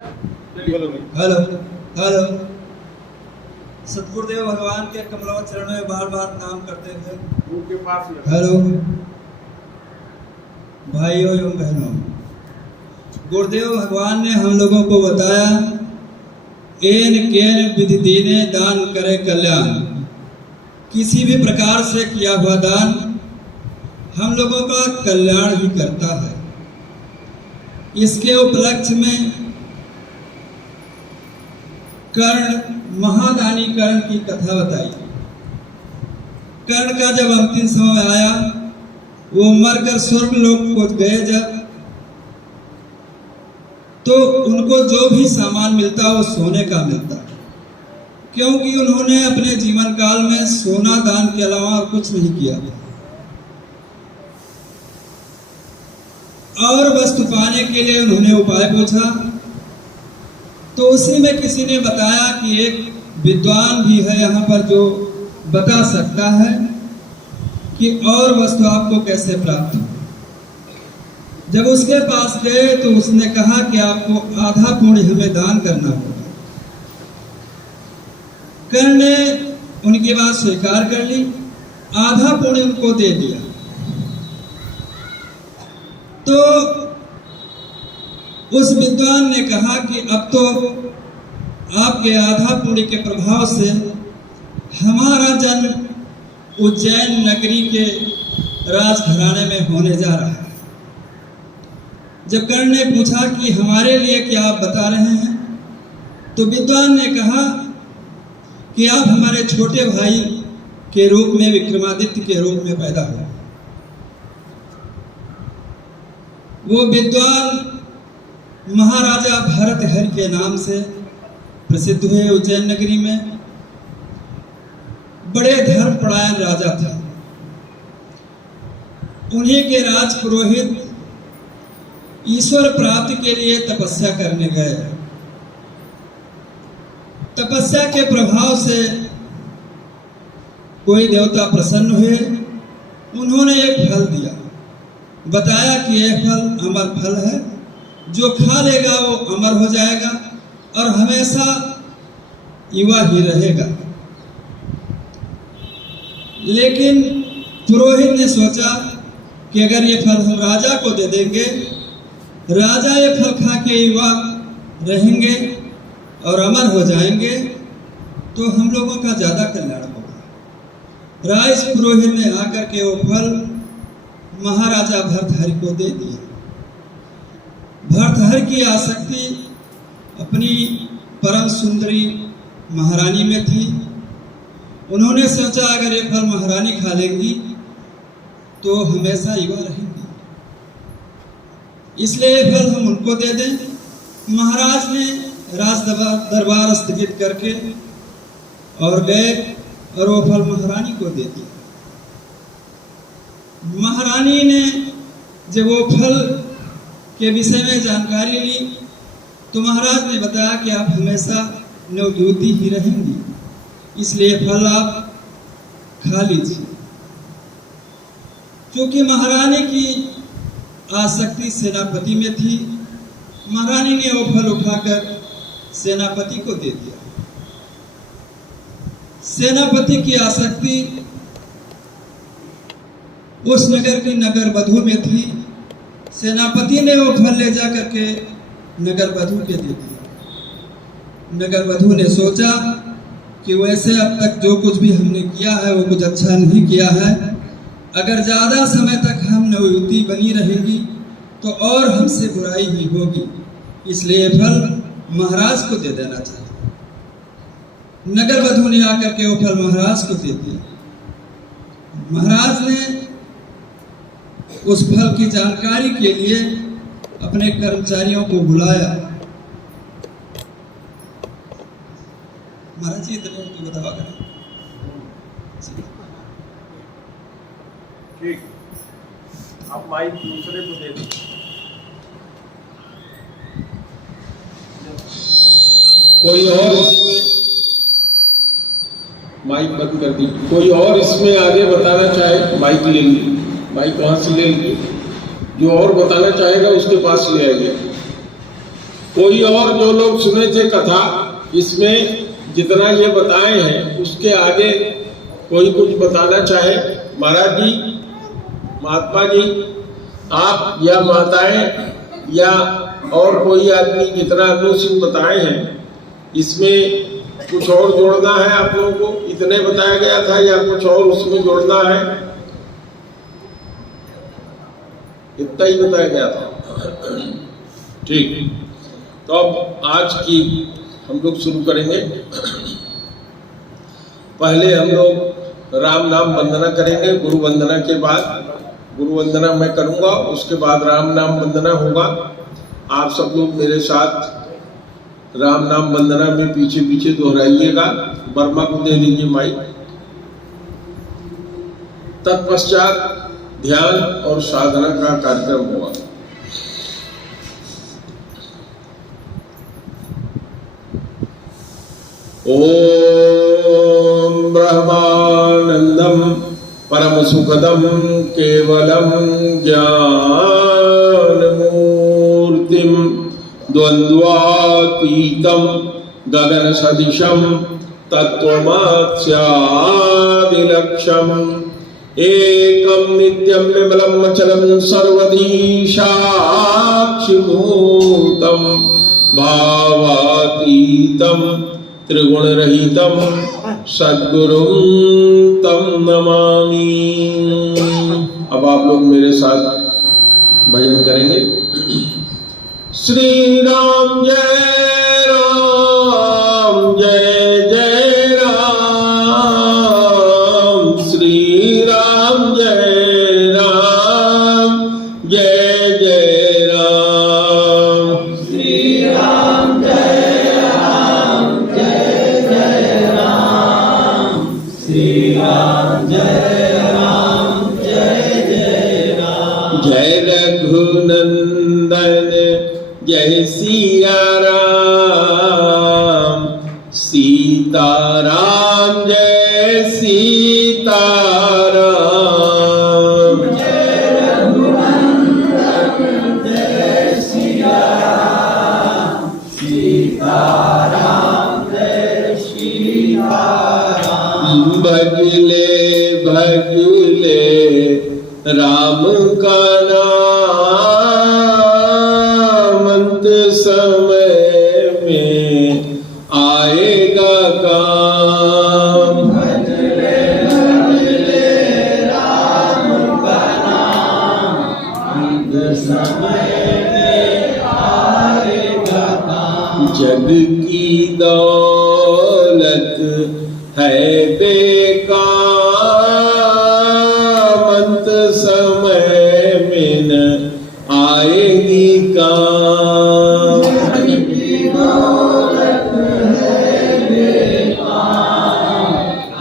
Hello hello. Satgurudev भगवान के कमलवत चरणों में बार बार नाम करते हुए हेलो भाइयों एवं बहनों, गुरुदेव भगवान ने हम लोगों को बताया एन केन विधि दीने दान करे कल्याण। किसी भी प्रकार से किया हुआ दान हम लोगों का कल्याण ही करता है। इसके उपलक्ष्य में कर्ण महादानी कर्ण की कथा बताई। कर्ण का जब अंतिम समय आया, वो मरकर स्वर्ग लोक को गए जब, तो उनको जो भी सामान मिलता वो सोने का मिलता, क्योंकि उन्होंने अपने जीवन काल में सोना दान के अलावा और कुछ नहीं किया। और वस्तु पाने के लिए उन्होंने उपाय पूछा, तो उसी में किसी ने बताया कि एक विद्वान भी है यहाँ पर जो बता सकता है कि और वस्तु आपको कैसे प्राप्त हो। जब उसके पास गए तो उसने कहा कि आपको आधा पुण्य हमें दान करना होगा। कर्ण ने उनकी बात स्वीकार कर ली, आधा पुण्य उनको दे दिया। तो उस विद्वान ने कहा कि अब तो आपके आधा पुण्य के प्रभाव से हमारा जन्म उज्जैन नगरी के राजघराने में होने जा रहा है। जब कर्ण ने पूछा कि हमारे लिए क्या आप बता रहे हैं, तो विद्वान ने कहा कि आप हमारे छोटे भाई के रूप में, विक्रमादित्य के रूप में पैदा हुए। वो विद्वान महाराजा भरतहरि के नाम से प्रसिद्ध हुए। उज्जैन नगरी में बड़े धर्मपरायण राजा थे। उन्हीं के राज पुरोहित ईश्वर प्राप्ति के लिए तपस्या करने गए। तपस्या के प्रभाव से कोई देवता प्रसन्न हुए। उन्होंने एक फल दिया, बताया कि यह फल अमर फल है, जो खा लेगा वो अमर हो जाएगा और हमेशा युवा ही रहेगा। लेकिन पुरोहित ने सोचा कि अगर ये फल हम राजा को दे देंगे, राजा ये फल खा के युवा रहेंगे और अमर हो जाएंगे, तो हम लोगों का ज्यादा कल्याण होगा। राज पुरोहित ने आकर के वो फल महाराजा भरतहरि को दे दिया। भरतहरि की आसक्ति अपनी परम सुंदरी महारानी में थी। उन्होंने सोचा अगर ये फल महारानी खा लेंगी तो हमेशा युवा रहेंगी, इसलिए ये फल हम उनको दे दें। महाराज ने राज दरबार स्थगित करके और गए और वो फल महारानी को दे दिया। महारानी ने जब वो फल के विषय में जानकारी ली, तो महाराज ने बताया कि आप हमेशा नवयुवती ही रहेंगी, इसलिए फल आप खा लीजिए। क्योंकि महारानी की आसक्ति सेनापति में थी, महारानी ने वो फल उठाकर सेनापति को दे दिया। सेनापति की आसक्ति उस नगर की नगर वधू में थी। सेनापति ने वो फल ले जाकर के नगर वधू के दे दिया। नगर वधू ने सोचा कि वैसे अब तक जो कुछ भी हमने किया है वो कुछ अच्छा नहीं किया है, अगर ज्यादा समय तक हम नवयुवती बनी रहेंगी तो और हमसे बुराई ही होगी, इसलिए फल महाराज को दे देना चाहिए। नगर वधू ने आकर के वो फल महाराज को दे दिया। महाराज ने उस फल की जानकारी के लिए अपने कर्मचारियों को बुलाया। महाराज जी इतने तो बतावा करें। ठीक, आप माइक दूसरे को दे दो। कोई और इसमें माइक बंद कर दी। कोई और इसमें आगे बताना चाहे माइक ले ली, माइक वहां से ले लीजिए। जो और बताना चाहेगा उसके पास ले आइए। कोई और जो लोग सुने थे कथा, इसमें जितना ये बताए हैं उसके आगे कोई कुछ बताना चाहे? महाराज जी, महात्मा जी, आप या माताएं या और कोई आदमी, जितना अनु सिंह बताए हैं, इसमें कुछ और जोड़ना है आप लोगों को? इतने बताया गया था या कुछ और उसमें जोड़ना है? इतना ही बताया गया था। ठीक, तो अब आज की हम लोग शुरू करेंगे। पहले हम लोग राम नाम वंदना करेंगे। गुरु वंदना के बाद, गुरु वंदना मैं करूंगा, उसके बाद राम नाम वंदना होगा। आप सब लोग मेरे साथ राम नाम वंदना में पीछे पीछे दोहराइएगा। वर्मा को दे दीजिए माइक। तत्पश्चात ध्यान और साधना का कार्यक्रम हुआ। ओम ब्रह्मानंदम परम सुखदम केवलम ज्ञानमूर्तिम द्वंद्वातीतम गगन सदिशम तत्वमस्यादिलक्ष्यम एकम नित्यम निर्मलम अचलम सर्वधी साक्षिभूतम भावातीतम त्रिगुणरहितम सद्गुरुं तम नमामि। अब आप लोग मेरे साथ भजन करेंगे। श्री राम जय राम, जय जय राम। श्री राम जय राम, जय जय राम। श्री राम जय राम, जय जय राम। श्री राम जय राम, जय जय राम। जय रघुनंदन जय सिया राम, सीताराम जय सीताराम। जय रघुनंदन जय सिया राम, सीताराम जय सीताराम। भजले भजले राम का नाम, अंत समय में आएगा काम। भजले भजले राम का नाम, अंत समय में आएगा काम। जग की दौलत है बेकार, अंत समय में न आएगी काम। जग की दौलत है बेकार,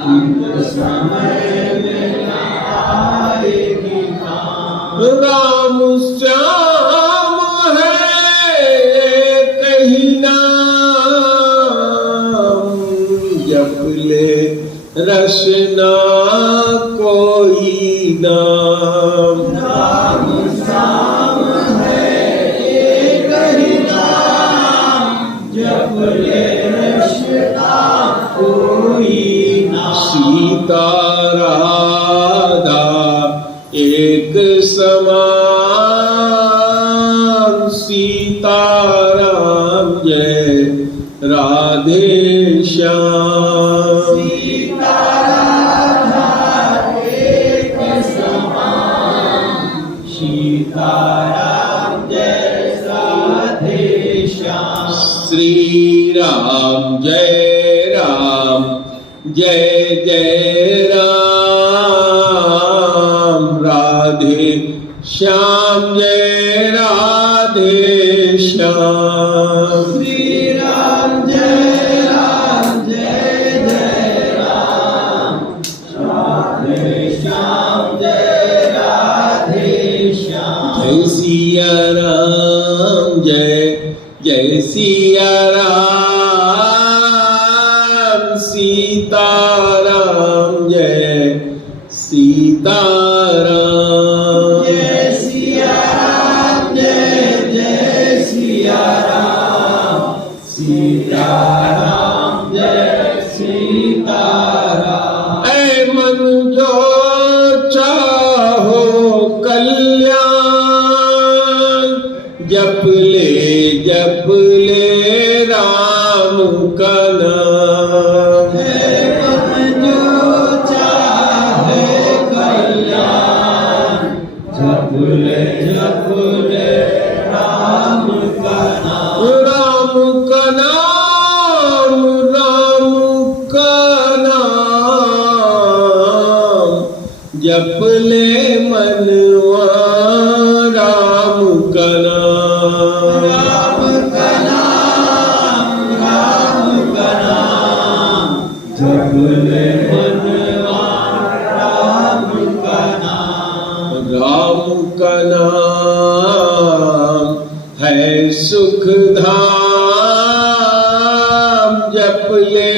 अंत समय में न आएगी काम। राम श्याम है कहीं नाम, जप ले रसना कोई नाम। राम श्याम है एक ही नाम, जप ले रसना कोई नाम। सीता राधा एक समान, सीताराम जय राधे श्याम। सीता राधा एक समान, सीताराम जय राधे श्याम। श्री राम जय राम, जय जय राम। राधे श्याम जय राधे श्याम। श्री राम जय राम, जय जय राम। राधे श्याम जय राधे श्याम। जय सिया राम, जय जय सिया राम। सीताराम जय सीताराम। जय सिया राम, जय जय सिया राम। सीताराम जय सीताराम। ऐ मन जो चाहो कल्याण, जप ले राम का नाम। है मन जो चाहे कल्याण, जप ले राम का नाम। राम का नाम, राम का नाम, जप ले मनवा राम का नाम। राम का नाम, राम का नाम, जप ले मनवा राम का नाम। राम का नाम है सुख धाम, जप ले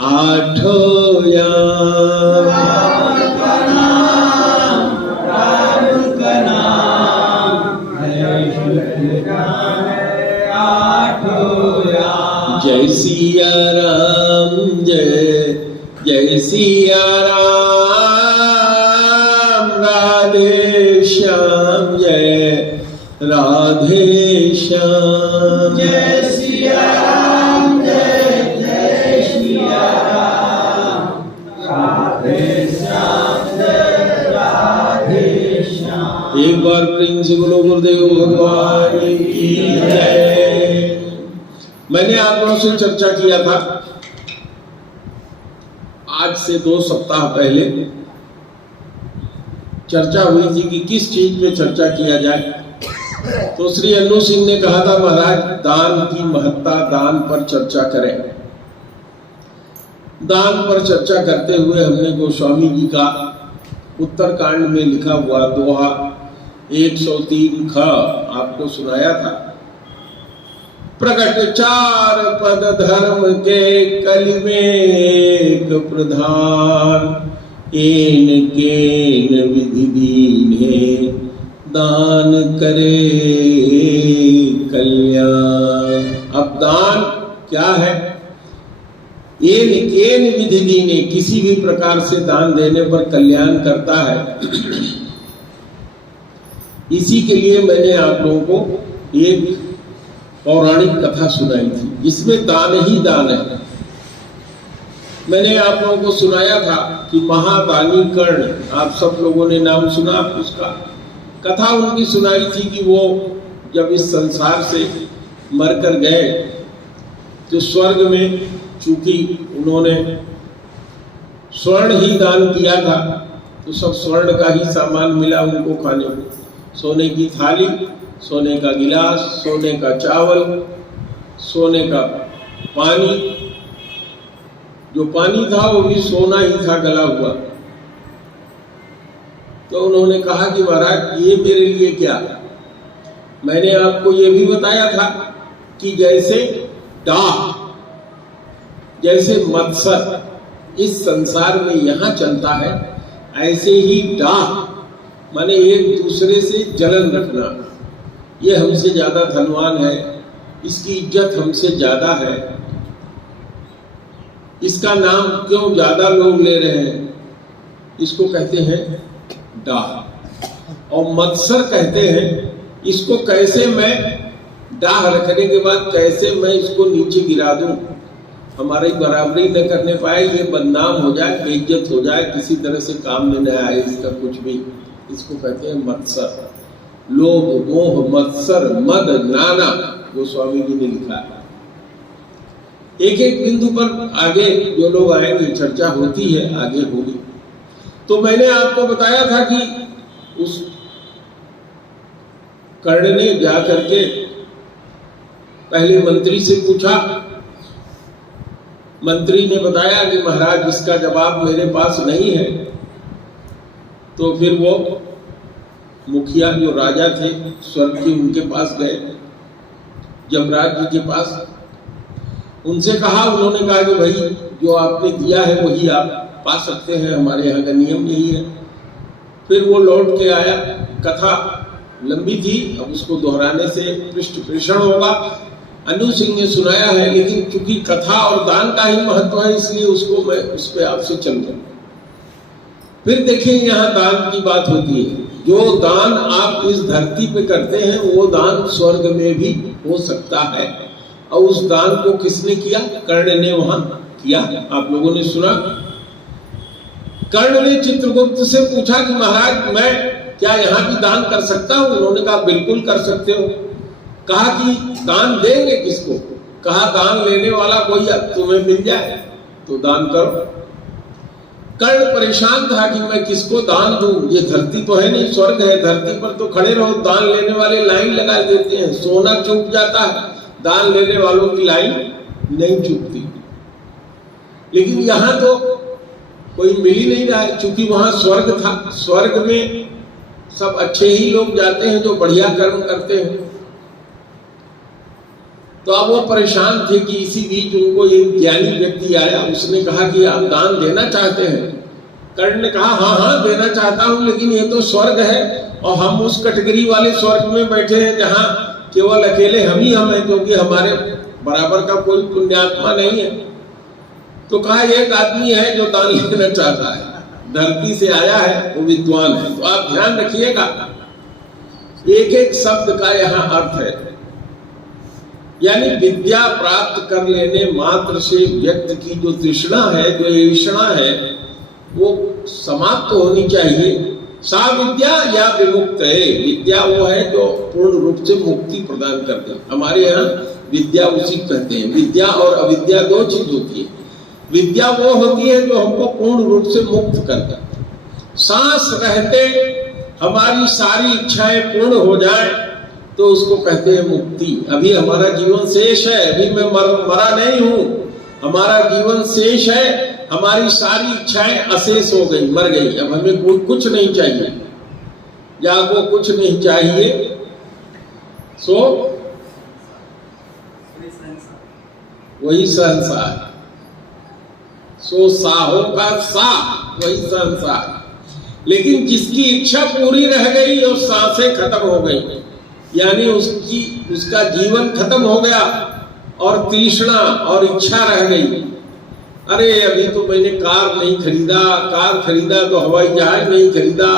आठों याम। राम का नाम, राम का नाम, है सुख धाम आठों याम। जय सिया राम, जय सिया राम, राधे श्याम जय राधे श्याम। जय सिया राम, जय सिया राम, राधे श्याम जय राधे श्याम। एक बार प्रेम से बोलो गुरुदेव भगवान की जय। मैंने आप लोगों से चर्चा किया था आज से 2 सप्ताह पहले चर्चा हुई थी कि किस चीज पे चर्चा किया जाए। तो श्री अन्नू सिंह ने कहा था महाराज दान की महत्ता, दान पर चर्चा करें। दान पर चर्चा करते हुए हमने गोस्वामी जी का उत्तरकांड में लिखा हुआ दोहा 103 ख आपको सुनाया था। प्रकट 4 पद धर्म के कलि में एक प्रधान, एन केन विधि दीने दान करे कल्याण। अब दान क्या है? एन केन विधि दीने, किसी भी प्रकार से दान देने पर कल्याण करता है। इसी के लिए मैंने आप लोगों को एक पौराणिक कथा सुनाई थी जिसमें दान ही दान है। मैंने आप लोगों को सुनाया था कि महादानी कर्ण, आप सब लोगों ने नाम सुना उसका। कथा उनकी सुनाई थी कि वो जब इस संसार से मरकर गए तो स्वर्ग में चूंकि उन्होंने स्वर्ण ही दान किया था तो सब स्वर्ण का ही सामान मिला उनको खाने को। सोने की थाली, सोने का गिलास, सोने का चावल, सोने का पानी। जो पानी था वो भी सोना ही था गला हुआ। तो उन्होंने कहा कि महाराज ये मेरे लिए क्या? मैंने आपको ये भी बताया था कि जैसे डाह, जैसे मत्सर इस संसार में यहाँ चलता है, ऐसे ही डाह माने एक दूसरे से जलन रखना। ये हमसे ज्यादा धनवान है, इसकी इज्जत हमसे ज्यादा है, इसका नाम क्यों ज्यादा लोग ले रहे हैं, इसको कहते हैं डाह। और मत्सर कहते हैं इसको कैसे मैं डाह रखने के बाद कैसे मैं इसको नीचे गिरा दूं, हमारी बराबरी न करने पाए, ये बदनाम हो जाए, बेइज्जत हो जाए, किसी तरह से काम में न आए इसका कुछ भी, इसको कहते हैं मत्सर। लोभ मोह मत्सर मद नाना गोस्वामी जी ने लिखा है। एक एक बिंदु पर आगे जो लोग आएंगे चर्चा होती है, आगे होगी। तो मैंने आपको बताया था कि उस कर्ण ने जाकर के पहले मंत्री से पूछा। मंत्री ने बताया कि महाराज इसका जवाब मेरे पास नहीं है। तो फिर वो मुखिया जो राजा थे स्वर्ग के, उनके पास गए, यमराज जी के पास। उनसे कहा, उन्होंने कहा कि भाई जो आपने दिया है वही आप पा सकते हैं, हमारे यहाँ का नियम यही है। फिर वो लौट के आया, कथा लंबी थी, अब उसको दोहराने से पृष्ठ प्रेषण होगा। अनु सिंह ने सुनाया है, लेकिन चूंकि कथा और दान का ही महत्व है इसलिए उसको मैं उस पर आपसे चल रहा हूं। फिर देखिए, यहाँ दान की बात होती है। जो दान आप इस धरती पे करते हैं वो दान स्वर्ग में भी हो सकता है। और उस दान को किसने किया? कर्ण ने वहां किया। आप लोगों ने सुना, कर्ण ने चित्रगुप्त से पूछा कि महाराज मैं क्या यहाँ भी दान कर सकता हूँ? उन्होंने कहा बिल्कुल कर सकते हो। कहा कि दान देंगे किसको? कहा दान लेने वाला कोई तुम्हें मिल जाए तो दान करो। कर्ण परेशान था कि मैं किसको दान दूं, ये धरती तो है नहीं, स्वर्ग है, धरती पर तो खड़े रहो, दान लेने वाले लाइन लगा देते हैं, सोना चूक जाता है, दान लेने वालों की लाइन नहीं चूकती। लेकिन यहां तो कोई मिल ही नहीं रहा है, चूंकि वहां स्वर्ग था। स्वर्ग में सब अच्छे ही लोग जाते हैं जो बढ़िया कर्म करते हैं। तो अब वो परेशान थे कि इसी बीच उनको एक ज्ञानी व्यक्ति आया, उसने कहा कि आप दान देना चाहते हैं? कर्ण ने कहा हाँ हाँ देना चाहता हूं, लेकिन ये तो स्वर्ग है और हम उस कैटेगरी वाले स्वर्ग में बैठे हैं जहां केवल अकेले हम ही हम हैं, क्योंकि हमारे बराबर का कोई पुण्यात्मा नहीं है। तो कहा एक आदमी है जो दान लेना चाहता है, धरती से आया है, वो विद्वान है। तो आप ध्यान रखिएगा, एक एक शब्द का यहाँ अर्थ है। यानी विद्या प्राप्त कर लेने मात्र से व्यक्ति की जो तृष्णा है, जो ईर्षणा है, वो समाप्त होनी चाहिए। सा विद्या या विमुक्त है। विद्या वो है जो पूर्ण रूप से मुक्ति प्रदान करते हैं। हमारे यहाँ विद्या उसी कहते हैं। विद्या और अविद्या दो चीज होती है। विद्या वो होती है जो हमको पूर्ण रूप से मुक्त करता है। सांस रहते हमारी सारी इच्छाएं पूर्ण हो जाए तो उसको कहते हैं मुक्ति। अभी हमारा जीवन शेष है, अभी मैं मरा नहीं हूं, हमारा जीवन शेष है, हमारी सारी इच्छाएं अशेष हो गई, मर गई, अब हमें कुछ नहीं चाहिए, या को कुछ नहीं चाहिए, सो वही संसार, सो साहों का सा वही संसार। लेकिन जिसकी इच्छा पूरी रह गई और सांसें खत्म हो गई, यानी उसका जीवन खत्म हो गया और तृष्णा और इच्छा रह गई। अरे अभी तो मैंने कार नहीं खरीदा, कार खरीदा तो हवाई जहाज नहीं खरीदा,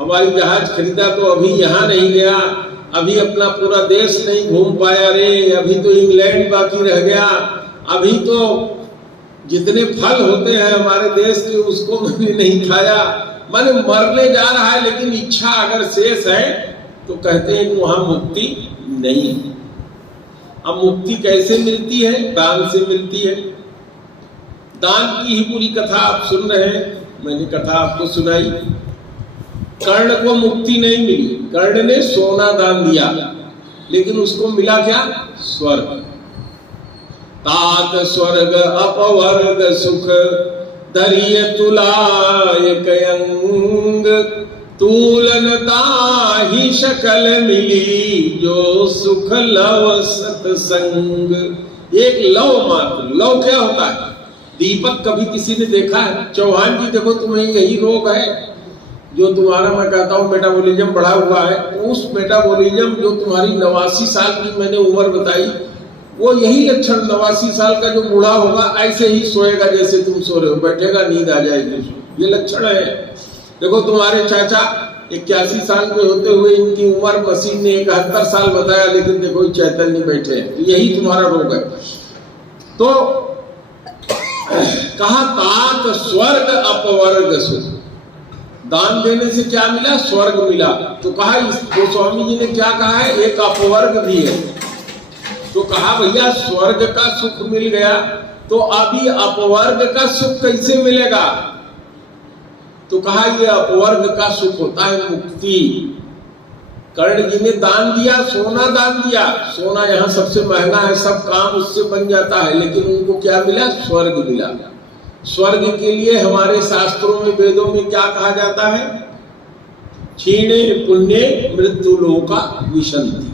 हवाई जहाज खरीदा तो अभी यहाँ नहीं गया, अभी अपना पूरा देश नहीं घूम पाया, रे अभी तो इंग्लैंड बाकी रह गया, अभी तो जितने फल होते हैं हमारे देश के उसको मैंने नहीं खाया। माने मरने जा रहा है, लेकिन इच्छा अगर शेष है तो कहते हैं कि वहां मुक्ति नहीं है। अब मुक्ति कैसे मिलती है? दान से मिलती है। दान की ही पूरी कथा आप सुन रहे हैं, मैंने कथा आपको सुनाई। कर्ण को मुक्ति नहीं मिली, कर्ण ने सोना दान दिया, लेकिन उसको मिला क्या? स्वर्ग। तात स्वर्ग अपवर्ग सुख धरिय तुलाय कयंग, तूलनता ही शकल मिली जो सुख लव सतसंग। एक लव मात्र, लव क्या होता है? दीपक कभी किसी ने देखा है? चौहान जी देखो तुम्हें यही रोग है जो तुम्हारा, मैं कहता हूँ मेटाबॉलिज्म बढ़ा हुआ है, उस मेटाबॉलिज्म जो तुम्हारी 89 साल की मैंने उम्र बताई, वो यही लक्षण 89 साल का जो बूढ़ा होगा ऐसे ही सोएगा जैसे तुम सो रहे हो, बैठेगा नींद आ जाएगी, ये लक्षण है। देखो तुम्हारे चाचा 81 साल के होते हुए इनकी उम्र मशीन ने 71 साल बताया, लेकिन देखो चैतन्य बैठे हैं, तो यही तुम्हारा रोग है। तो कहा तात स्वर्ग अपवर्ग सुख, दान देने से क्या मिला? स्वर्ग मिला। तो कहा गोस्वामी जी ने क्या कहा है? एक अपवर्ग भी है। तो कहा भैया स्वर्ग का सुख मिल गया, तो अभी अपवर्ग का सुख कैसे मिलेगा? तो कहा ये अपवर्ग का सुख होता है मुक्ति। कर्ण जी ने दान दिया, सोना दान दिया, सोना यहाँ सबसे महंगा है, सब काम उससे बन जाता है, लेकिन उनको क्या मिला? स्वर्ग मिला। स्वर्ग के लिए हमारे शास्त्रों में, वेदों में क्या कहा जाता है? क्षीणे पुण्य मृत्यु लोका विशंति।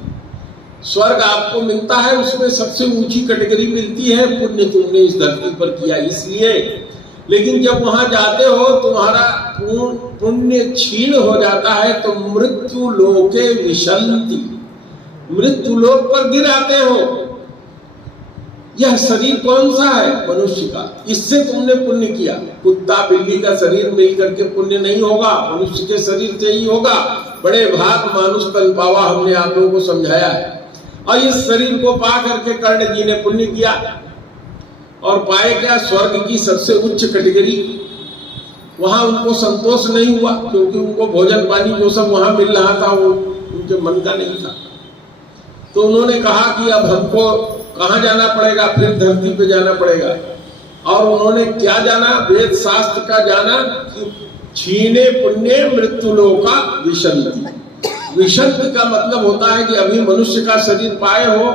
स्वर्ग आपको मिलता है, उसमें सबसे ऊंची कैटेगरी मिलती है, पुण्य तुमने इस धरती पर किया इसलिए। लेकिन जब वहां जाते हो तुम्हारा पुण्य क्षीण हो जाता है तो मृत्यु लोके विशंति, मृत्यु लोक पर गिर आते हो। यह शरीर कौन सा है? मनुष्य का। इससे तुमने पुण्य किया। कुत्ता बिल्ली का शरीर मिल करके पुण्य नहीं होगा, मनुष्य के शरीर से ही होगा। बड़े भाग मानुष तन पावा, हमने आप लोगों को समझाया है। और इस शरीर को पा करके कर्ण जी ने पुण्य किया और पाए क्या? स्वर्ग की सबसे उच्च कैटेगरी। वहां उनको संतोष नहीं हुआ क्योंकि उनको भोजन पानी जो सब वहां मिल रहा था वो उनके मन का नहीं था। तो उन्होंने कहा कि अब हमको कहाँ जाना पड़ेगा? फिर धरती पे जाना पड़ेगा। और उन्होंने क्या जाना? वेद शास्त्र का जाना कि क्षीणे पुण्य मृत्यु लोका विशंति। विशंति का मतलब होता है कि अभी मनुष्य का शरीर पाए हो,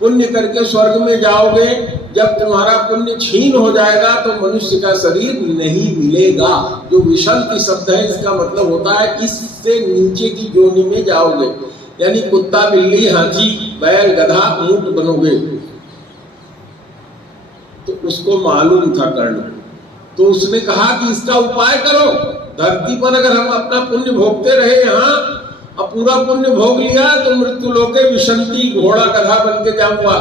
पुण्य करके स्वर्ग में जाओगे। जब तुम्हारा पुण्य क्षीण हो जाएगा तो मनुष्य का शरीर नहीं मिलेगा। जो विशंति शब्द है इसका मतलब होता है इससे नीचे की योनि में जाओगे, यानी कुत्ता बिल्ली हाथी बैल गधा ऊंट बनोगे। तो उसको मालूम था कर्ण, तो उसने कहा कि इसका उपाय करो। धरती पर अगर हम अपना पुण्य भोगते रहे यहाँ, अब पूरा पुण्य भोग लिया तो मृत्यु लोके विशंति, घोड़ा गधा बन के जाऊंगा,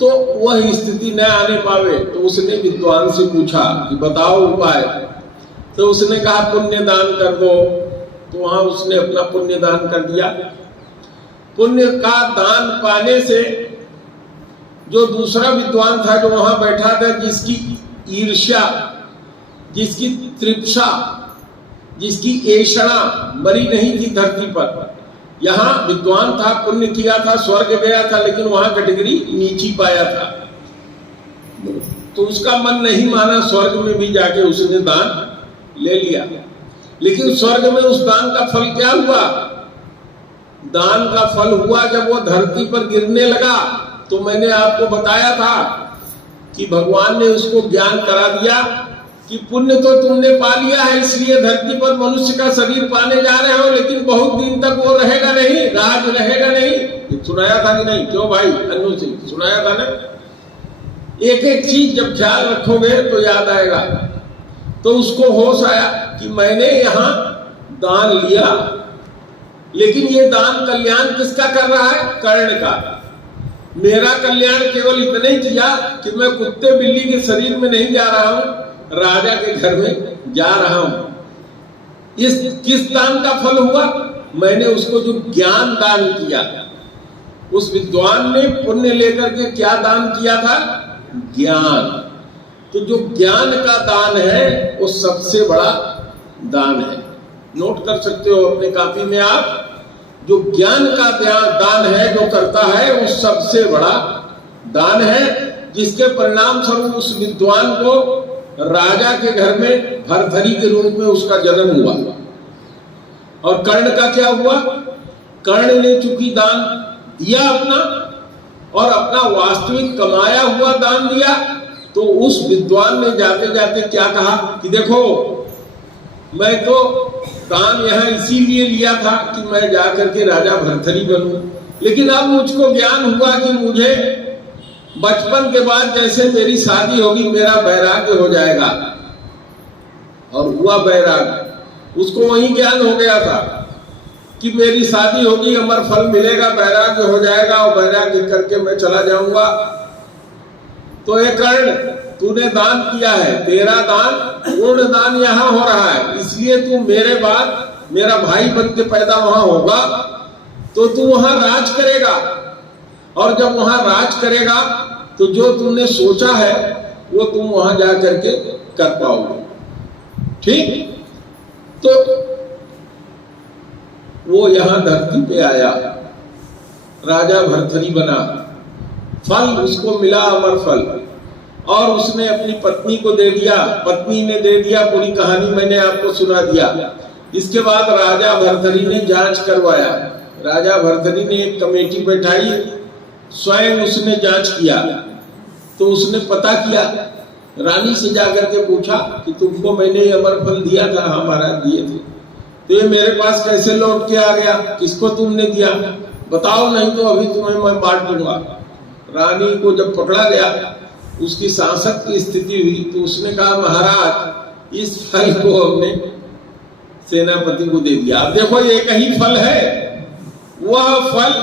तो वह स्थिति न आने पावे। तो उसने विद्वान से पूछा कि बताओ उपाय। तो उसने कहा पुण्य दान कर दो। तो वहां उसने अपना पुण्य दान कर दिया। पुण्य का दान पाने से जो दूसरा विद्वान था जो वहां बैठा था, जिसकी ईर्ष्या, जिसकी तृप्सा, जिसकी ऐषणा मरी नहीं थी धरती पर, यहाँ विद्वान था, पुण्य किया था, स्वर्ग गया था, लेकिन वहां कैटेगरी नीची पाया था। तो उसका मन नहीं माना, स्वर्ग में भी जाके उसने दान ले लिया। लेकिन स्वर्ग में उस दान का फल क्या हुआ? दान का फल हुआ जब वो धरती पर गिरने लगा तो मैंने आपको बताया था कि भगवान ने उसको ज्ञान करा दिया कि पुण्य तो तुमने पा लिया है, इसलिए धरती पर मनुष्य का शरीर पाने जा रहे हो, लेकिन बहुत दिन तक वो रहेगा नहीं, राज रहेगा नहीं। सुनाया था कि नहीं? क्यों भाई अन्नू सिंह, सुनाया था ना? एक एक चीज जब ख्याल रखोगे तो याद आएगा। तो उसको होश आया कि मैंने यहाँ दान लिया, लेकिन ये दान कल्याण किसका कर रहा है? कर्ण का। मेरा कल्याण केवल इतने ही किया कि मैं कुत्ते बिल्ली के शरीर में नहीं जा रहा हूं, राजा के घर में जा रहा हूं। इस किस दान का फल हुआ? मैंने उसको जो ज्ञान दान किया। उस विद्वान ने पुण्य लेकर के क्या दान किया था? ज्ञान। तो जो ज्ञान का दान है वो सबसे बड़ा दान है। नोट कर सकते हो अपने कॉपी में आप। जो ज्ञान का दान है जो करता है वो सबसे बड़ा दान है, जिसके परिणाम स्वरूप उस विद्वान को राजा के घर में भरथरी के रूप में उसका जन्म हुआ। और कर्ण का क्या हुआ? कर्ण ने चूंकि दान दिया अपना, और अपना वास्तविक कमाया हुआ दान दिया, तो उस विद्वान ने जाते जाते क्या कहा कि देखो, मैं तो दान यहाँ इसीलिए लिया था कि मैं जाकर के राजा भरथरी बनूं, लेकिन अब मुझको ज्ञान हुआ कि मुझे बचपन के बाद जैसे मेरी शादी होगी मेरा वैराग्य हो जाएगा। और हुआ वैराग्य। उसको वही ज्ञान हो गया था कि मेरी शादी होगी, अमर फल मिलेगा, वैराग्य हो जाएगा और वैराग्य करके मैं चला जाऊंगा। तो ये कर्ण, तूने दान किया है, तेरा दान पूर्ण दान यहाँ हो रहा है, इसलिए तू मेरे बाद मेरा भाई बन के पैदा वहां होगा तो तू वहां राज करेगा। और जब वहां राज करेगा तो जो तुमने सोचा है वो तुम वहां जा करके कर पाओगे। ठीक? तो वो यहां धरती पे आया, राजा भरथरी बना, फल उसको मिला, अमर फल, और उसने अपनी पत्नी को दे दिया, पत्नी ने दे दिया। पूरी कहानी मैंने आपको सुना दिया। इसके बाद राजा भरथरी ने जांच करवाया। राजा भरथरी ने एक कमेटी बैठाई, स्वयं उसने जांच किया। तो उसने पता किया, रानी से जाकर के पूछा कि तुमको मैंने ये अमर फल दिया था? हाँ महाराज दिए थे। तो ये मेरे पास कैसे लौट के आ गया? किसको तुमने दिया? बताओ, नहीं तो अभी तुम्हें मैं बांट दूंगा। रानी को जब पकड़ा गया, उसकी सांसत की स्थिति हुई, तो उसने कहा महाराज, इस फल को हमने सेनापति को दे दिया। अब देखो एक ही फल है, वह फल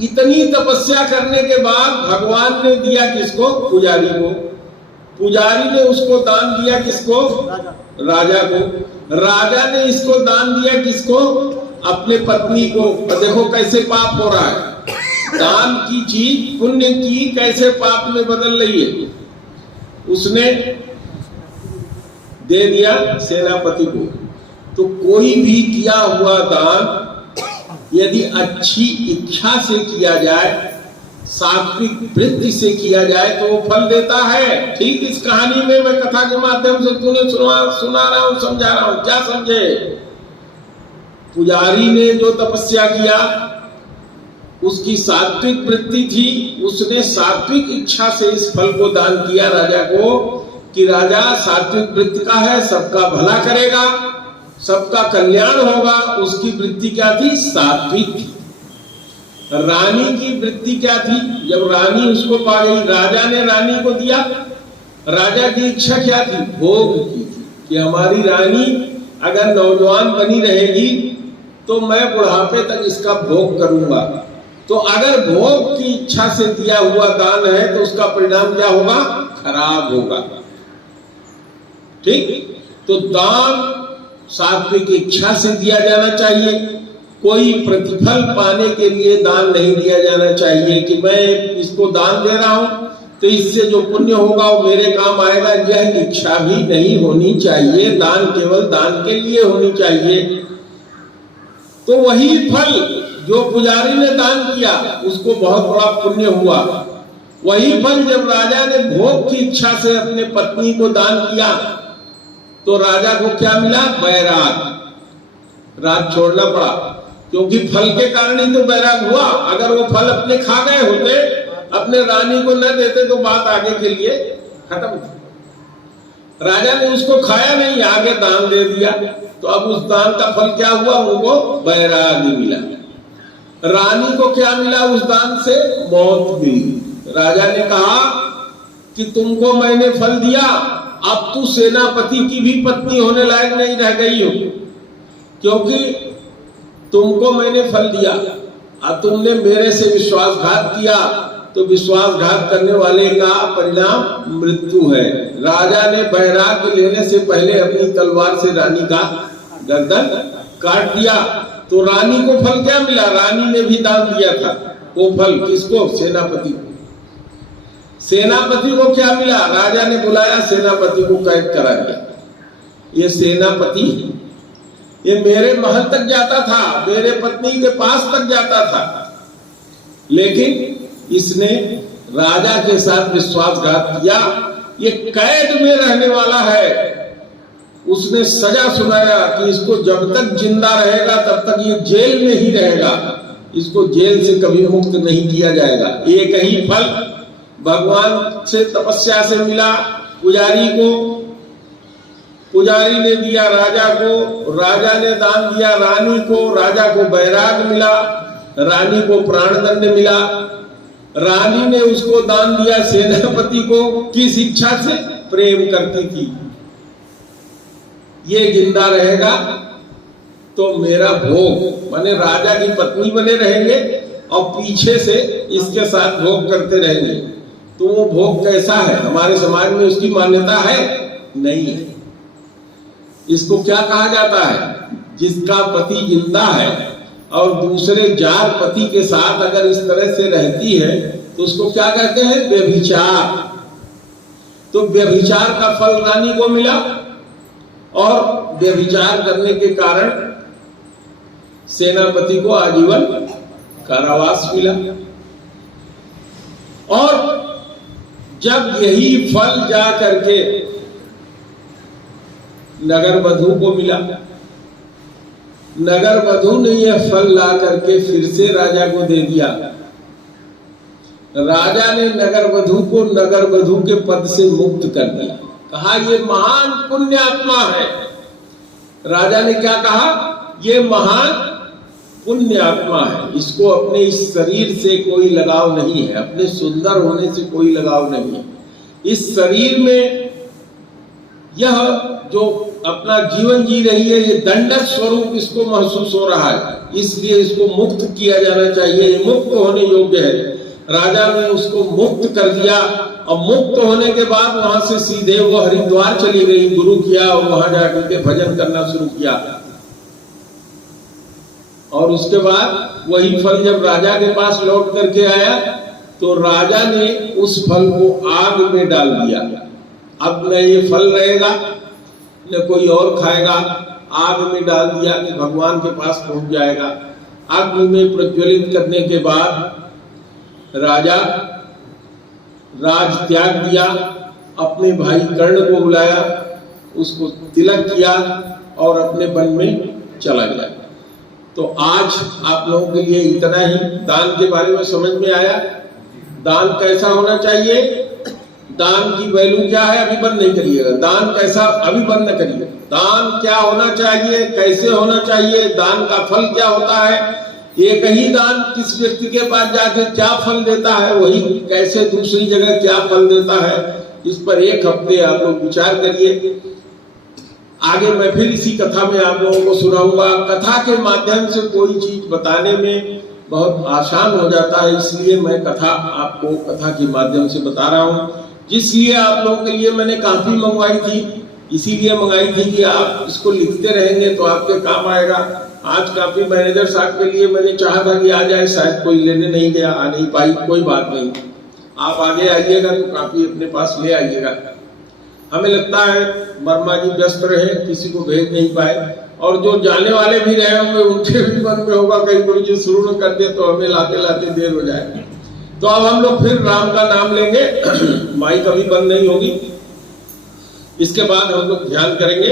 इतनी तपस्या करने के बाद भगवान ने दिया किसको? पुजारी को। पुजारी ने उसको दान दिया किसको? राजा को। राजा ने इसको दान दिया किसको? अपने पत्नी को। और देखो कैसे पाप हो रहा है, दान की चीज पुण्य की कैसे पाप में बदल रही है। उसने दे दिया सेनापति को। तो कोई भी किया हुआ दान यदि अच्छी इच्छा से किया जाए, सात्विक वृत्ति से किया जाए, तो वो फल देता है। ठीक इस कहानी में मैं कथा के माध्यम से तुम्हें सुना रहा हूं, समझा रहा हूं। क्या समझे? पुजारी ने जो तपस्या किया उसकी सात्विक वृत्ति थी, उसने सात्विक इच्छा से इस फल को दान किया राजा को, कि राजा सात्विक वृत्ति का है, सबका भला करेगा, सबका कल्याण होगा। उसकी वृत्ति क्या थी? सात्विक थी। रानी की वृत्ति क्या थी? जब रानी उसको पा गई, राजा ने रानी को दिया। राजा की इच्छा क्या थी? भोग की थी, कि हमारी रानी अगर नौजवान बनी रहेगी तो मैं बुढ़ापे तक इसका भोग करूंगा। तो अगर भोग की इच्छा से दिया हुआ दान है तो उसका परिणाम क्या होगा? खराब होगा। ठीक, तो दान सात्विक इच्छा से दिया जाना चाहिए। कोई प्रतिफल पाने के लिए दान नहीं दिया जाना चाहिए कि मैं इसको दान दे रहा हूं तो इससे जो पुण्य होगा वो मेरे काम आएगा, यह इच्छा भी नहीं होनी चाहिए। दान केवल दान के लिए होनी चाहिए। तो वही फल जो पुजारी ने दान किया उसको बहुत बड़ा पुण्य हुआ। वही फल जब राजा ने भोग की इच्छा से अपने पत्नी को दान किया तो राजा को क्या मिला? बैराग। राज छोड़ना पड़ा, क्योंकि फल के कारण ही तो बैराग हुआ। अगर वो फल अपने खा गए होते, अपने रानी को न देते तो बात आगे के लिए खत्म थी। राजा ने उसको खाया नहीं, आगे दान दे दिया, तो अब उस दान का फल क्या हुआ? उनको बैराग मिला। रानी को क्या मिला उस दान से? मौत मिली। राजा ने कहा कि तुमको मैंने फल दिया, अब तू सेनापति की भी पत्नी होने लायक नहीं रह गई हो, क्योंकि तुमको मैंने फल दिया, अब तुमने मेरे से विश्वासघात किया, तो विश्वासघात करने वाले का परिणाम मृत्यु है। राजा ने बैराग लेने से पहले अपनी तलवार से रानी का गर्दन काट दिया। तो रानी को फल क्या मिला? रानी ने भी दान दिया था। वो फल किसको? सेनापति को। सेनापति को क्या मिला? राजा ने बुलाया, सेनापति को कैद करा दिया। ये सेनापति ये मेरे महल तक जाता था, मेरे पत्नी के पास तक जाता था, लेकिन इसने राजा के साथ विश्वासघात किया। ये कैद में रहने वाला है। उसने सजा सुनाया कि इसको जब तक जिंदा रहेगा तब तक ये जेल में ही रहेगा, इसको जेल से कभी मुक्त नहीं किया जाएगा। एक ही फल भगवान से तपस्या से मिला पुजारी को, पुजारी ने दिया राजा को, राजा ने दान दिया रानी को, राजा को बैराग मिला, रानी को प्राणदंड मिला। रानी ने उसको दान दिया सेनापति को, किस इच्छा से? प्रेम करती थी। ये जिंदा रहेगा तो मेरा भोग, माने राजा की पत्नी बने रहेंगे और पीछे से इसके साथ भोग करते रहेंगे। तो वो भोग कैसा है? हमारे समाज में उसकी मान्यता है नहीं है। इसको क्या कहा जाता है? जिसका पति जिंदा है और दूसरे जार पति के साथ अगर इस तरह से रहती है तो उसको क्या कहते हैं? व्यभिचार। तो व्यभिचार का फल रानी को मिला और व्यभिचार करने के कारण सेनापति को आजीवन कारावास मिला। और जब यही फल जा करके नगर वधू को मिला, नगर वधू ने यह फल ला करके फिर से राजा को दे दिया। राजा ने नगर वधू को नगर वधू के पद से मुक्त कर दिया। कहा ये महान पुण्य आत्मा है। राजा ने क्या कहा? ये महान पुण्य आत्मा है, इसको अपने इस शरीर से कोई लगाव नहीं है, अपने सुंदर होने से कोई लगाव नहीं है। इस शरीर में यह जो अपना जीवन जी रही है, ये दंडक स्वरूप इसको महसूस हो रहा है, इसलिए इसको मुक्त किया जाना चाहिए, ये मुक्त होने योग्य है। राजा ने उसको मुक्त कर दिया और मुक्त होने के बाद वहां से सीधे वो हरिद्वार चली गई, गुरु किया और वहां जाकर के भजन करना शुरू किया। और उसके बाद वही फल जब राजा के पास लौट करके आया तो राजा ने उस फल को आग में डाल दिया। अब न ये फल रहेगा न कोई और खाएगा, आग में डाल दिया कि भगवान के पास पहुंच जाएगा। आग में प्रज्वलित करने के बाद राजा राज त्याग दिया, अपने भाई कर्ण को बुलाया, उसको तिलक किया और अपने वन में चला गया। तो आज आप लोगों के लिए इतना ही। दान के बारे में समझ में आया, दान कैसा होना चाहिए, दान की वैल्यू क्या है, अभी बंद नहीं करिएगा। दान कैसा, अभी बंद न करिए। दान क्या होना चाहिए, कैसे होना चाहिए, दान का फल क्या होता है, एक ही दान किस व्यक्ति के पास जाकर क्या फल देता है, वही कैसे दूसरी जगह क्या फल देता है, इस पर एक हफ्ते आप लोग विचार करिए। आगे मैं फिर इसी कथा में आप लोगों को सुनाऊंगा। कथा के माध्यम से कोई चीज बताने में बहुत आसान हो जाता है, इसलिए मैं कथा आपको कथा के माध्यम से बता रहा हूँ। जिसलिए आप लोगों के लिए मैंने कॉपी मंगवाई थी, इसीलिए मंगाई थी कि आप इसको लिखते रहेंगे तो आपके काम आएगा। आज कॉपी मैनेजर साहब के लिए मैंने चाहा था कि आ जाए, शायद कोई लेने नहीं गया, आ नहीं पाई, कोई बात नहीं, आप आगे आइएगा तो कॉपी अपने पास ले आइएगा। हमें लगता है वर्मा जी व्यस्त रहे, किसी को भेज नहीं पाए, और जो जाने वाले भी रहे होंगे उनके भी मन में होगा कहीं गुरु जी शुरू न कर दे तो हमें लाते लाते देर हो जाए। तो अब हम लोग फिर राम का नाम लेंगे, माइक कभी बंद नहीं होगी। इसके बाद हम लोग ध्यान करेंगे।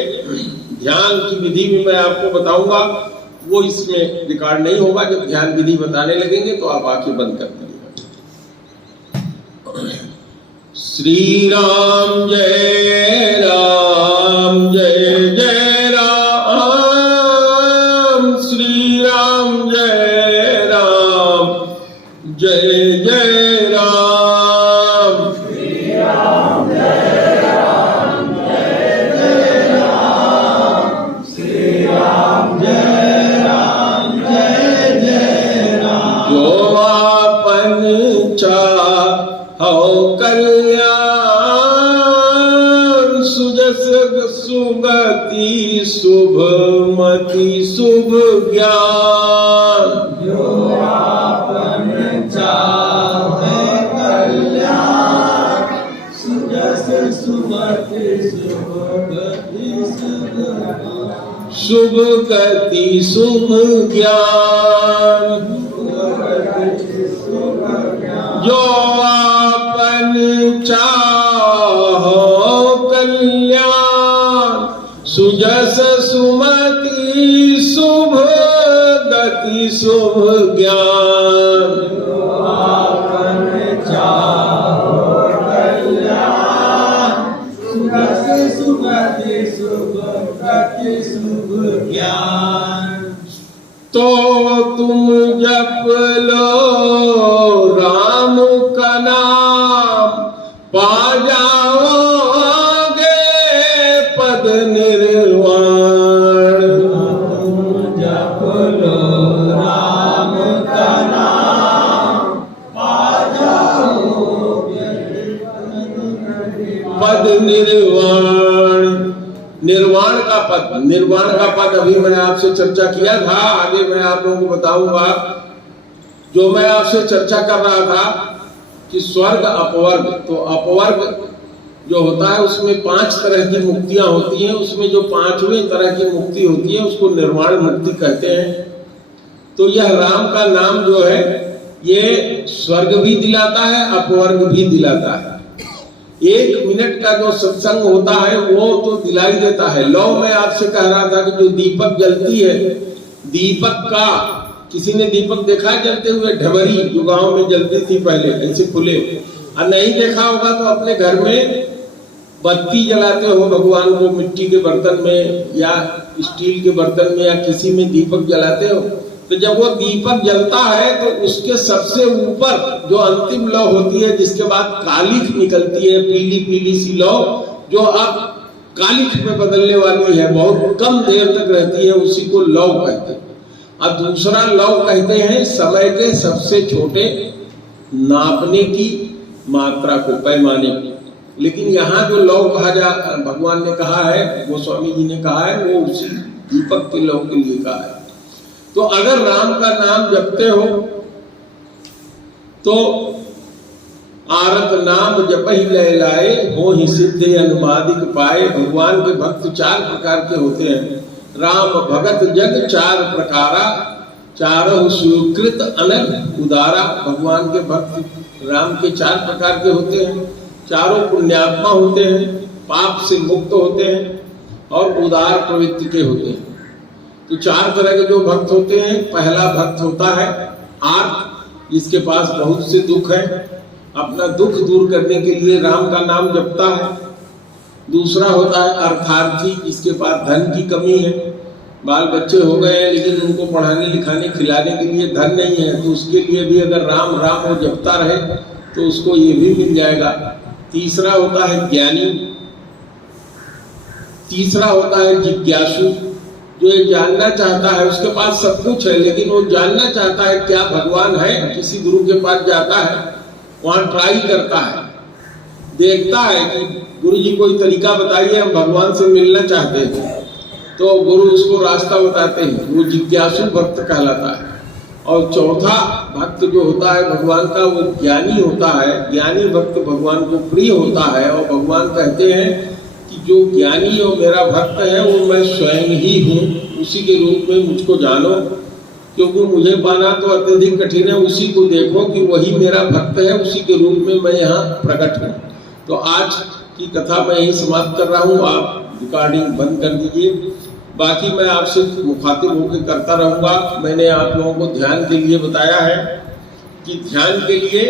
ध्यान की विधि भी मैं आपको बताऊंगा, वो इसमें रिकॉर्ड नहीं होगा। जब ध्यान विधि बताने लगेंगे तो आप आंखें बंद कर दीजिएगा। श्री राम जय राम, जय जय राम, श्री राम जय राम, जय जय राम, श्री राम जय राम, जय जय राम, श्री राम जय राम, जय जय राम। जो आपन चाहो कल्याण, सुजस सुगति शुभमति शुभ ज्ञान। जो आपन चाहे कल्याण, सुजस सुमति शुभगति शुभ गति शुभ ज्ञान। जो आपन चाहो कल्याण, सुजस सुमति शुभ गति शुभ ज्ञान। जो आपन चाहो कल्याण, सुजस सुमति शुभ गति शुभ ज्ञान। तो तुम जप लो राम का नाम, पा जाओगे पद निर्वाण। तुम जप लो राम का नाम, पा जाओगे पद निर्वाण। निर्वाण का पद, निर्वाण का पद अभी मैंने आपसे चर्चा किया था, आगे मैं आप लोगों को बताऊंगा। जो मैं आपसे चर्चा कर रहा था कि स्वर्ग अपवर्ग, तो अपवर्ग जो होता है उसमें 5 तरह की मुक्तियां होती हैं, उसमें जो 5वें तरह की मुक्ति होती है उसको निर्वाण मुक्ति कहते हैं। तो यह राम का नाम जो है ये स्वर्ग भी दिलाता है, अपवर्ग भी दिलाता है। 1 मिनट का जो सत्संग होता है वो तो दिलाई देता है। लो मैं आपसे कह रहा था कि जो दीपक जलती है, दीपक का, किसी ने दीपक देखा है जलते हुए? ढबरी जो गांव में जलती थी पहले, ऐसे खुले, और नहीं देखा होगा तो अपने घर में बत्ती जलाते हो भगवान को, मिट्टी के बर्तन में या स्टील के बर्तन में या किसी में दीपक जलाते हो। तो जब वो दीपक जलता है तो उसके सबसे ऊपर जो अंतिम लौ होती है, जिसके बाद कालिख निकलती है, पीली पीली सी लौ, जो अब कालिख में बदलने वाली है, बहुत कम देर तक रहती है, उसी को लव कहते हैं। और दूसरा लव कहते हैं समय के सबसे छोटे नापने की मात्रा को, पैमाने को। लेकिन यहाँ जो लव कहा भगवान ने कहा है, गोस्वामी जी ने कहा है, वो उसी दीपक के लव के लिए कहा है। तो अगर राम का नाम जपते हो तो आरत नाम जपहि लय लाए, हो ही सिद्धि अनुमादिक पाए। भगवान के भक्त 4 प्रकार के होते हैं। राम भगत जग 4 प्रकारा, चारों स्वीकृत अनल उदारा। भगवान के भक्त राम के 4 प्रकार के होते हैं। चारों पुण्यात्मा होते हैं, पाप से मुक्त होते हैं और उदार प्रवृत्ति के होते हैं। तो 4 तरह के जो भक्त होते हैं, पहला भक्त होता है आर्त, जिसके पास बहुत से दुख है, अपना दुख दूर करने के लिए राम का नाम जपता है। दूसरा होता है अर्थार्थी, जिसके पास धन की कमी है, बाल बच्चे हो गए हैं लेकिन उनको पढ़ाने लिखाने खिलाने के लिए धन नहीं है, तो उसके लिए भी अगर राम राम वो जपता रहे तो उसको ये भी मिल जाएगा। तीसरा होता है ज्ञानी। तीसरा होता है जिज्ञासु, जो ये जानना चाहता है, उसके पास सब कुछ है लेकिन वो जानना चाहता है क्या भगवान है। किसी गुरु के पास जाता है, वहां ट्राई करता है, देखता है कि गुरु जी कोई तरीका बताइए, हम भगवान से मिलना चाहते हैं, तो गुरु उसको रास्ता बताते हैं, वो जिज्ञासु भक्त कहलाता है। और चौथा भक्त जो होता है भगवान का, वो ज्ञानी होता है। ज्ञानी भक्त भगवान को प्रिय होता है और भगवान कहते हैं कि जो ज्ञानी और मेरा भक्त है वो मैं स्वयं ही हूँ, उसी के रूप में मुझको जानो, क्योंकि मुझे पाना तो अत्यधिक कठिन है। उसी को देखो कि वही मेरा भक्त है, उसी के रूप में मैं यहाँ प्रकट हूँ। तो आज की कथा मैं यही समाप्त कर रहा हूँ, आप रिकॉर्डिंग बंद कर दीजिए। बाकी मैं आपसे मुखातिब होकर करता रहूँगा। मैंने आप लोगों को ध्यान के लिए बताया है कि ध्यान के लिए